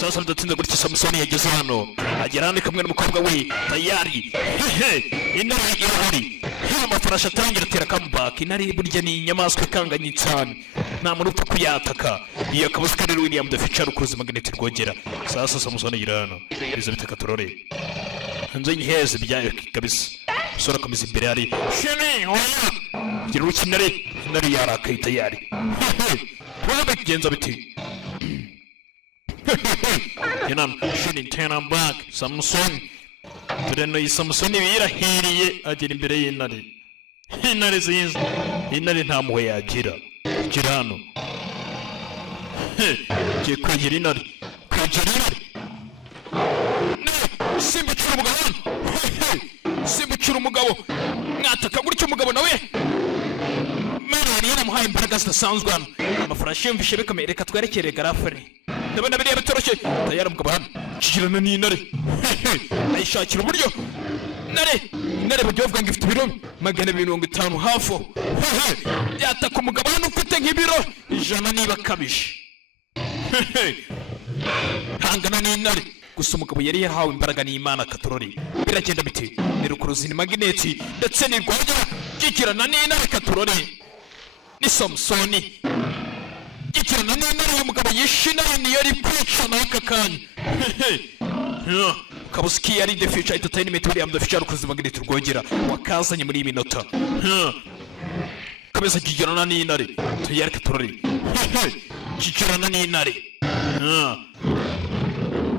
sasa ndatinda gutya Samusoni yageze hano agera hano kamwe n'umukobwa we tayari intare irahari amafarashi atangira atera comeback. Intare burya ni inyamaswa ikanganye cyane nta muntu upfa kuyataka. Iyo akaba Scarlet William dafica rukuruzi magnet rwogera. Sasa Samusoni agira hano biza bitaka turore hanze nyiheze byayo kabisa. Sora komeza imbere ari shene oya gira ukinare intare yarakaye tayari wabe kigenza biti Yanan shini tena back Samusoni Tureno yi Samusoni birahiriye agera imbere y'intare. Intare ziza intare nta muwe yagira kirano je kwegera intare Simba cyura umugabo Simba cyura umugabo mwataka gutyo umugabo nawe Mara yaramuhaye imbaraga zidasanzwe hano amafarashi yumvishe bikamereka twerekere garafari ndabona biriya bitoroshye tayari umugabo hano kigirana n'intare ayishakira uburyo intare bagiye bavuga ngo ifite ibiro 250 hafi yataka umugabo hano ufite nk'ibiro 100 niba kabije hangana n'intare gusa umugabo yari yahawe imbaraga n'Imana Katorori biragenda biti ni rukuruzi ni magneti ndetse ni rwajya kigirana n'intare Katorori ni Samusoni ikirana n'intare y'umugabo yishina niyo ari kwica n'aka kanya Kabuski yari the future entertainment William the future rukuruzi magnet rwogera wakazanye muri iminota kabeza kigirana n'intare tayari Katorori kigirana n'intare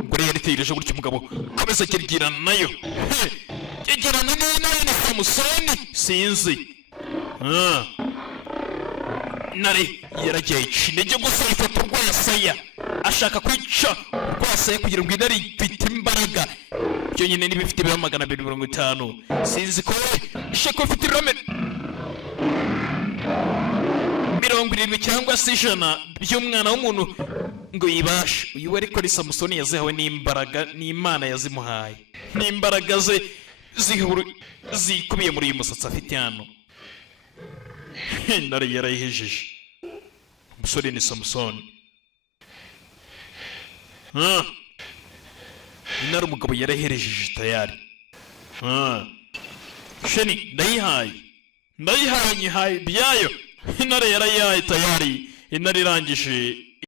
gore yari tegereje gutyo umugabo kabeza kirigirana nayo kigirana n'intare ni Samusoni sinzi Intare yaragiye icinege gusa ifata urwasaya ashaka kwica urwasaya kugira ngo intare ifite imbaraga byo nyine n'ibifite ibiro 250 sinzi ko ishaka ifite ibiro 70 cyangwa se 100 by'umwana w'umuntu ngo yibashe. Uyu ariko ari Samusoni yazehawe n'imbaraga n'Imana yazimuhaye n'imbaraga ze zikubiye muri uyu musatsi afite hano. Intare yarayihejeje umusore ni Samusoni intare umugabo yarayiherejeje tayari sheni ndayihaye byayo intare yarayihaye tayari intare irangije